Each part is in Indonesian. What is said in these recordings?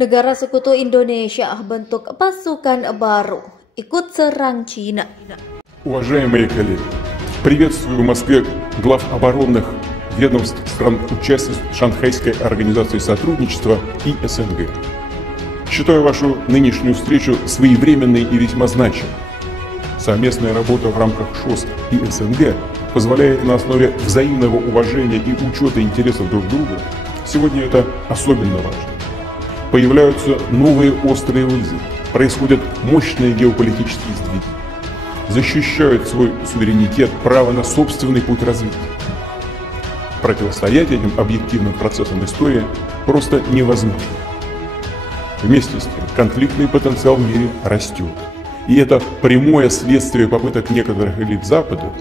Negara sekutu Indonesia bentuk pasukan baru, ikut serang Cina. Уважаемые коллеги, приветствую в Москве глав оборонных ведомств стран-участниц Шанхайской организации сотрудничества и СНГ. Считаю вашу нынешнюю встречу своевременной и весьма значимой. Совместная работа в рамках ШОС и СНГ позволяет на основе взаимного уважения и учета интересов друг друга. Сегодня это особенно важно. Появляются новые острые вызовы, происходят мощные геополитические сдвиги. Защищают свой суверенитет, право на собственный путь развития. Противостоять этим объективным процессам истории просто невозможно. Вместе с тем, конфликтный потенциал в мире растет. И это прямое следствие попыток некоторых элит Запада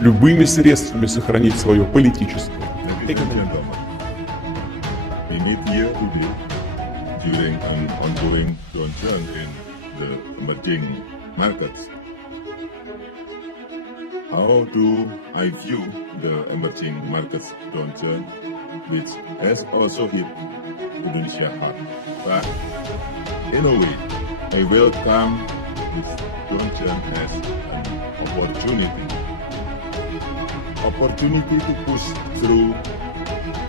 любыми средствами сохранить свое политическое. During an ongoing downturn in the emerging markets. How do I view the emerging markets downturn, which has also hit Indonesia hard? But in a way, I welcome this downturn as an opportunity. Opportunity to push through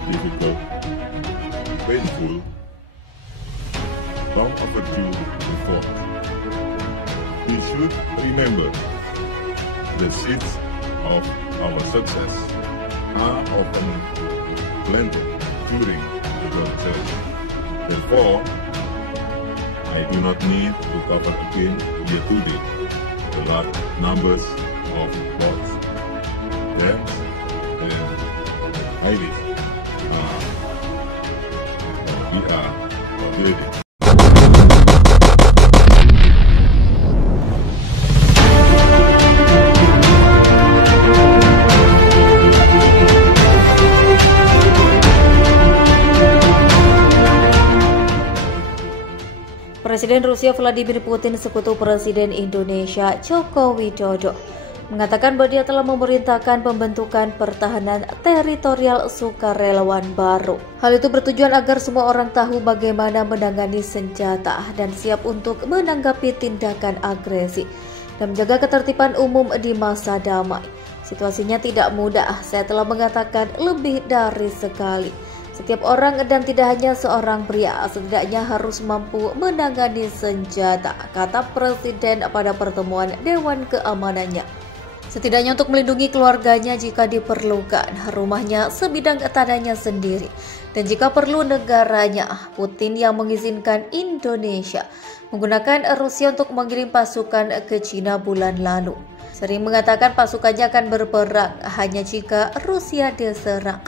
difficult, painful, long overdue reform. We should remember the seeds of our success are often planted during the downturn. Therefore, I do not need to cover again here today the large numbers of bots, dams, and highways we are building. Presiden Rusia Vladimir Putin sekutu Presiden Indonesia Joko Widodo mengatakan bahwa dia telah memerintahkan pembentukan pertahanan teritorial sukarelawan baru. Hal itu bertujuan agar semua orang tahu bagaimana menangani senjata dan siap untuk menanggapi tindakan agresi dan menjaga ketertiban umum di masa damai. Situasinya tidak mudah, saya telah mengatakan lebih dari sekali. Setiap orang dan tidak hanya seorang pria setidaknya harus mampu menangani senjata, kata Presiden pada pertemuan Dewan Keamanannya. Setidaknya untuk melindungi keluarganya jika diperlukan, rumahnya, sebidang tanahnya sendiri, dan jika perlu negaranya. Putin yang mengizinkan Indonesia menggunakan Rusia untuk mengirim pasukan ke Cina bulan lalu. Sering mengatakan pasukannya akan berperang hanya jika Rusia diserang.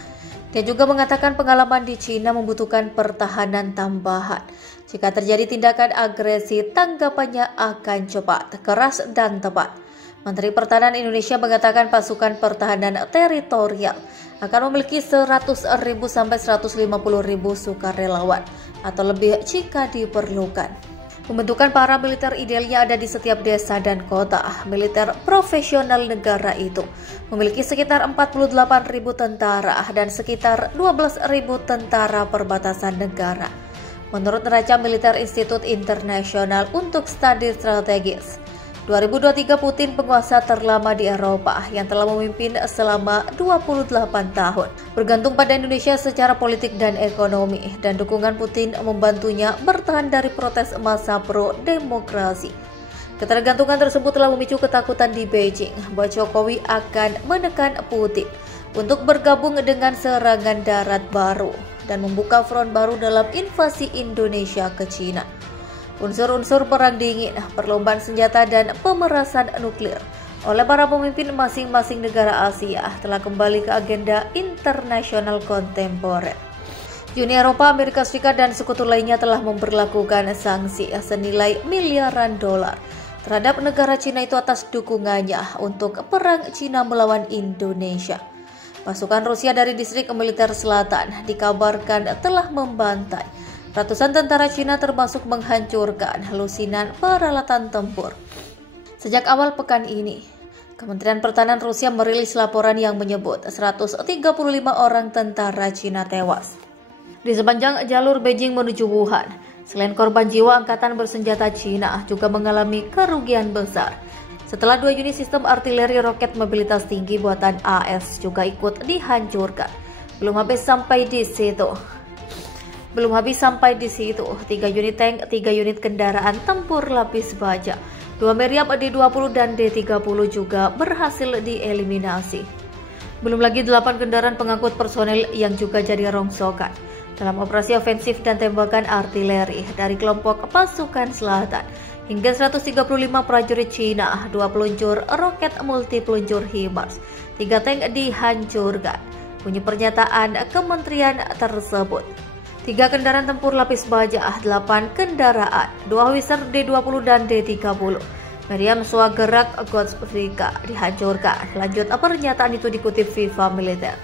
Dia juga mengatakan pengalaman di Cina membutuhkan pertahanan tambahan. Jika terjadi tindakan agresi, tanggapannya akan cepat, keras, dan tepat. Menteri Pertahanan Indonesia mengatakan pasukan pertahanan teritorial akan memiliki 100.000 sampai 150.000 sukarelawan atau lebih jika diperlukan. Pembentukan para militer idealnya ada di setiap desa dan kota. Militer profesional negara itu memiliki sekitar 48.000 tentara dan sekitar 12.000 tentara perbatasan negara. Menurut neraca militer Institut Internasional untuk Studi Strategis, 2023 Putin penguasa terlama di Eropa yang telah memimpin selama 28 tahun. Bergantung pada Indonesia secara politik dan ekonomi, dan dukungan Putin membantunya bertahan dari protes massa pro-demokrasi. Ketergantungan tersebut telah memicu ketakutan di Beijing bahwa Jokowi akan menekan Putin untuk bergabung dengan serangan darat baru dan membuka front baru dalam invasi Indonesia ke Cina. Unsur-unsur perang dingin, perlombaan senjata, dan pemerasan nuklir oleh para pemimpin masing-masing negara Asia telah kembali ke agenda internasional kontemporer. Uni Eropa, Amerika Serikat, dan sekutu lainnya telah memberlakukan sanksi senilai miliaran dolar terhadap negara Cina itu atas dukungannya untuk perang Cina melawan Indonesia. Pasukan Rusia dari distrik militer selatan dikabarkan telah membantai ratusan tentara Cina termasuk menghancurkan lusinan peralatan tempur. Sejak awal pekan ini, Kementerian Pertahanan Rusia merilis laporan yang menyebut 135 orang tentara Cina tewas. Di sepanjang jalur Beijing menuju Wuhan, Selain korban jiwa, Angkatan Bersenjata Cina juga mengalami kerugian besar setelah 2 unit sistem artileri roket mobilitas tinggi buatan AS juga ikut dihancurkan. Belum habis sampai di situ, 3 unit tank, 3 unit kendaraan tempur lapis baja, 2 meriam D-20 dan D-30 juga berhasil dieliminasi. Belum lagi 8 kendaraan pengangkut personel yang juga jadi rongsokan dalam operasi ofensif dan tembakan artileri dari kelompok pasukan selatan. Hingga 135 prajurit Cina, 2 peluncur roket multi peluncur HIMARS, 3 tank dihancurkan. Bunyi pernyataan kementerian tersebut. 3 kendaraan tempur lapis baja, 8 kendaraan, 2 howitzer D-20 dan D-30, meriam swagerak Gotsvrika dihancurkan. Lanjut pernyataan itu dikutip Viva Militer.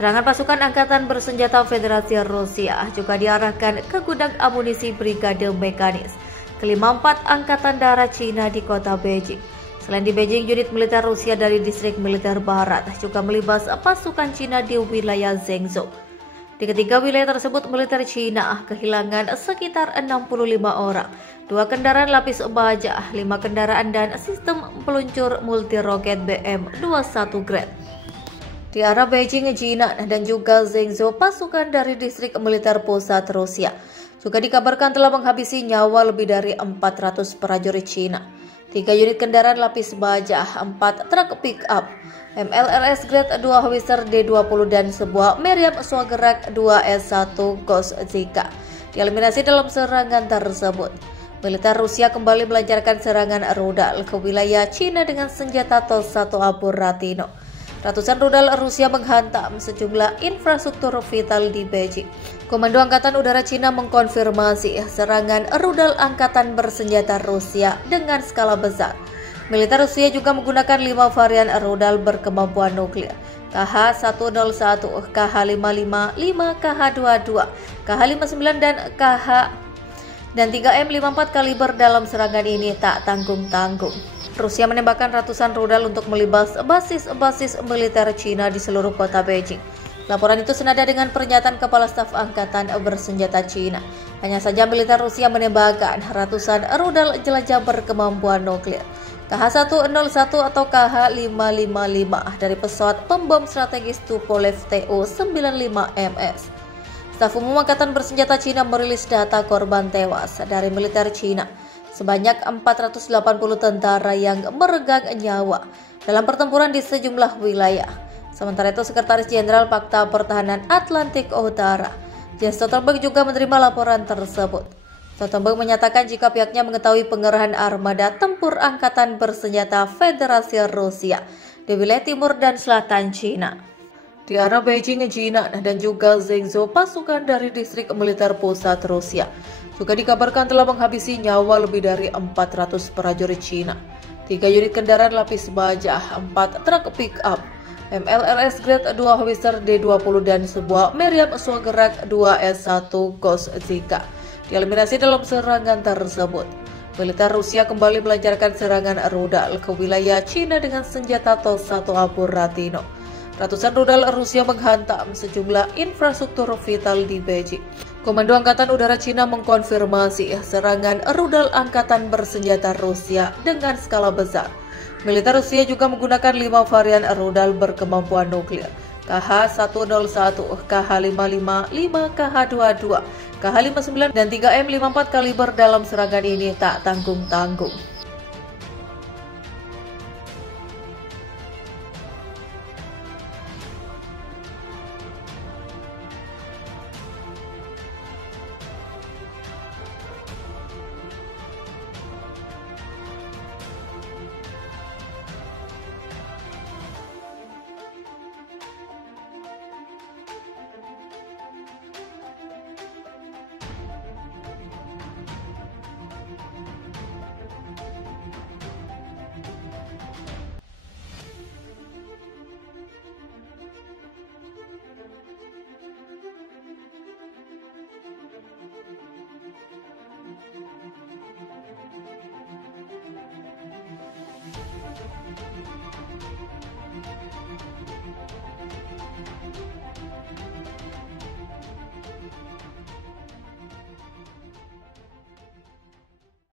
Serangan pasukan Angkatan Bersenjata Federasi Rusia juga diarahkan ke gudang amunisi Brigade Mekanis ke-54 Angkatan Darat Cina di kota Beijing. Selain di Beijing, unit militer Rusia dari distrik militer barat juga melibas pasukan Cina di wilayah Zhengzhou. Di ketiga wilayah tersebut, militer Cina kehilangan sekitar 65 orang, 2 kendaraan lapis baja, 5 kendaraan dan sistem peluncur multi roket BM-21 Grad. Di arah Beijing, Jinan, dan juga Zhengzhou, pasukan dari distrik militer pusat Rusia juga dikabarkan telah menghabisi nyawa lebih dari 400 prajurit Cina. 3 unit kendaraan lapis baja, 4 truk pick-up, MLRS Grade 2 howitzer D-20 dan sebuah meriam swagerak 2S1 Gotsvrika dieliminasi dalam serangan tersebut. Militer Rusia kembali melancarkan serangan rudal ke wilayah Cina dengan senjata TOS-1 Aburatino. Ratusan rudal Rusia menghantam sejumlah infrastruktur vital di Beijing. Komando Angkatan Udara Cina mengkonfirmasi serangan rudal Angkatan Bersenjata Rusia dengan skala besar. Militer Rusia juga menggunakan 5 varian rudal berkemampuan nuklir, KH-101, KH-555, KH-22, KH-59 dan 3M54 kaliber dalam serangan ini tak tanggung-tanggung. Rusia menembakkan ratusan rudal untuk melibas basis-basis militer Cina di seluruh kota Beijing. Laporan itu senada dengan pernyataan Kepala Staf Angkatan Bersenjata Cina. Hanya saja militer Rusia menembakkan ratusan rudal jelajah berkemampuan nuklir, KH-101 atau KH-555 dari pesawat pembom strategis Tupolev Tu-95MS. Staf Umum Angkatan Bersenjata Cina merilis data korban tewas dari militer Cina. Sebanyak 480 tentara yang meregang nyawa dalam pertempuran di sejumlah wilayah. Sementara itu, Sekretaris Jenderal Fakta Pertahanan Atlantik Utara, Jens Stoltenberg juga menerima laporan tersebut. Stoltenberg menyatakan jika pihaknya mengetahui pengerahan armada tempur Angkatan Bersenjata Federasi Rusia di wilayah timur dan selatan Cina. Di arah Beijing, Jinan, dan juga Zhengzhou, pasukan dari distrik militer pusat Rusia juga dikabarkan telah menghabisi nyawa lebih dari 400 prajurit Cina. 3 unit kendaraan lapis baja, 4 truk pick-up, MLRS Grade 2 howitzer D-20 dan sebuah meriam swagerak 2S1 Gotsvrika dieliminasi dalam serangan tersebut. Militer Rusia kembali melancarkan serangan rudal ke wilayah Cina dengan senjata TOS-1 Aburatino. Ratusan rudal Rusia menghantam sejumlah infrastruktur vital di Beijing. Komando Angkatan Udara Cina mengkonfirmasi serangan rudal Angkatan Bersenjata Rusia dengan skala besar. Militer Rusia juga menggunakan 5 varian rudal berkemampuan nuklir, KH-101, KH-555, KH-22, KH-59 dan 3M54 kaliber dalam serangan ini tak tanggung-tanggung.